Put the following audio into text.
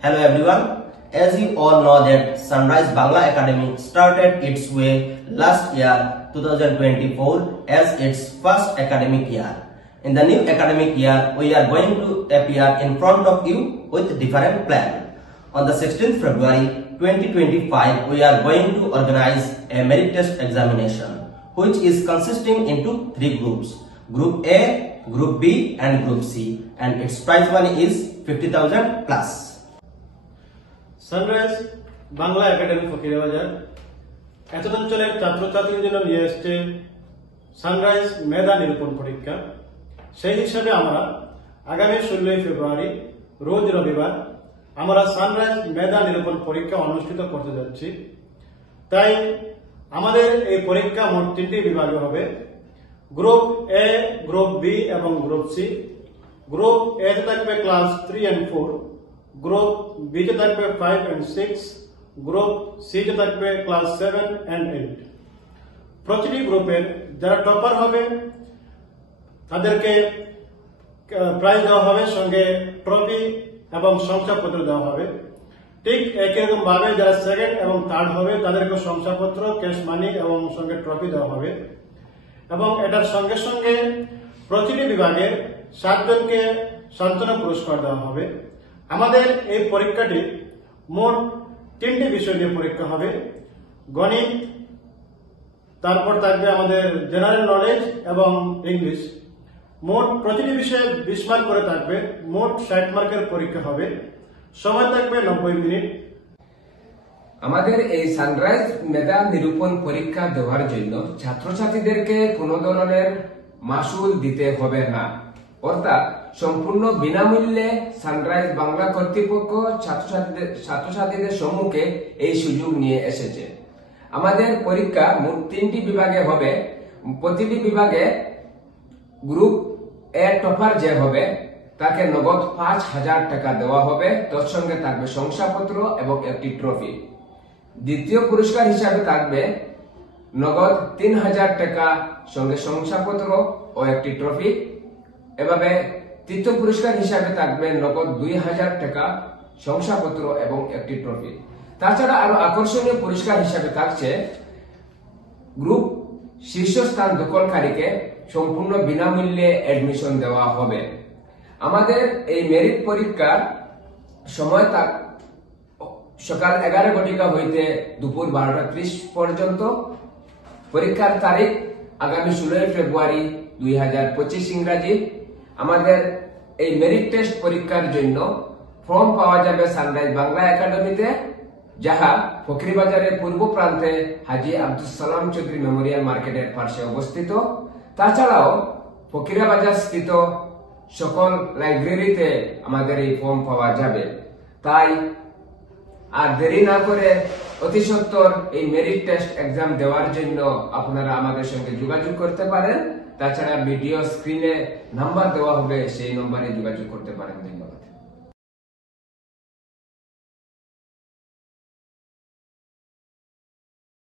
Hello everyone. As you all know that Sunrise Bangla Academy started its way last year 2024 as its first academic year. In the new academic year, we are going to appear in front of you with different plan. On the 16th February 2025, we are going to organize a merit test examination, which is consisting into three groups: Group A, Group B, and Group C, and its prize money is 50,000 plus. Sunrise Bangla academy Fakirabazar এতদঞ্চলের ছাত্রছাত্রীদের জন্য নিয়ে এসছে sunrise মেধা নিরূপণ পরীক্ষা। সেই হিসাবে আমরা আগামী 16 ফেব্রুয়ারি রোজ রবিবার আমরা সানরাইজ মেধা নিরূপণ পরীক্ষা অনুষ্ঠিত করতে যাচ্ছি। তাই আমাদের এই পরীক্ষা মোট 3টি বিভাগে হবে: গ্রুপ এ, গ্রুপ বি এবং গ্রুপ সি। গ্রুপ এ তে থাকবে ক্লাস 3 and 4, গ্রুপ বি তে থাকবে 5 and 6, গ্রুপ সি তে থাকবে ক্লাস 7 and 8। প্রতিটি গ্রুপের যারা টপার হবে তাদেরকে প্রাইজ দেওয়া হবে, সঙ্গে ট্রফি এবং শংসাপত্র দেওয়া হবে। ঠিক একই রকম ভাবে যারা সেকেন্ড এবং থার্ড হবে তাদেরকে শংসাপত্র, ক্যাশ মানি এবং সঙ্গে ট্রফি দেওয়া হবে। এবং এটার সঙ্গে সঙ্গে প্রতিটি বিভাগে 7 জনকে সান্ত্বনা পুরস্কার দেওয়া হবে। আমাদের এই পরীক্ষাটি মোট 3টি বিষয় নিয়ে পরীক্ষা হবে: গণিত, তারপর থাকবে আমাদের জেনারেল নলেজ এবং ইংলিশ। মোট প্রতিটি বিষয়ে 20 মার্ক করে থাকবে, মোট 60 মার্কের পরীক্ষা হবে। সময় থাকবে 90 মিনিট। আমাদের এই সানরাইজ মেধা নিরূপণ পরীক্ষা দেওয়ার জন্য ছাত্রছাত্রীদেরকে কোনো ধরনের মাসুল দিতে হবে না, অর্থাৎ সম্পূর্ণ বিনামূল্যে সানরাইজ বাংলা কর্তৃপক্ষ ছাত্রছাত্রীদের সম্মুখে এই সুযোগ নিয়ে এসেছে। আমাদের পরীক্ষা মোট 3টি বিভাগে হবে। প্রতিটি বিভাগে গ্রুপ এ টপার যে হবে তাকে নগদ 5,000 টাকা দেওয়া হবে, তৎসঙ্গে থাকবে শংসাপত্র এবং একটি ট্রফি। দ্বিতীয় পুরস্কার হিসাবে থাকবে নগদ 3,000 টাকা, সঙ্গে শংসাপত্র ও একটি ট্রফি। এভাবে তৃতীয় পুরস্কার হিসাবে থাকবে নগদ 2,000 টাকা, শংসাপত্র এবং একটি ট্রফি। তাছাড়া আরো আকর্ষণীয় পুরস্কার হিসাবে থাকছে গ্রুপ শীর্ষস্থান দখলকারীকে সম্পূর্ণ বিনামূল্যে অ্যাডমিশন দেওয়া হবে। আমাদের এই মেরিট পরীক্ষার সময় সকাল 11 ঘটিকা হইতে দুপুর 12:30 পর্যন্ত। পরীক্ষার তারিখ আগামী 16 ফেব্রুয়ারি 2025 ইংরাজি। আমাদের এই মেরিট টেস্ট পরীক্ষার জন্য ফর্ম পাওয়া যাবে সানরাইজ বাংলা একাডেমিতে, যাহা ফকিরবাজারের পূর্ব প্রান্তে হাজী আব্দুল সালাম চৌধুরী মেমোরিয়াল মার্কেটের পাশে অবস্থিত। তাছাড়াও ফকিরাবাজার স্থিত সকল লাইব্রেরিতে আমাদের এই ফর্ম পাওয়া যাবে। তাই আর দেরি না করে অতি সত্বর এই মেরিট টেস্ট এক্সাম দেওয়ার জন্য আপনারা আমাদের সঙ্গে যোগাযোগ করতে পারেন। তাছাড়া ভিডিও স্ক্রিনে নাম্বার দেওয়া হবে, সেই নম্বরে যোগাযোগ করতে পারেন। ধন্যবাদ।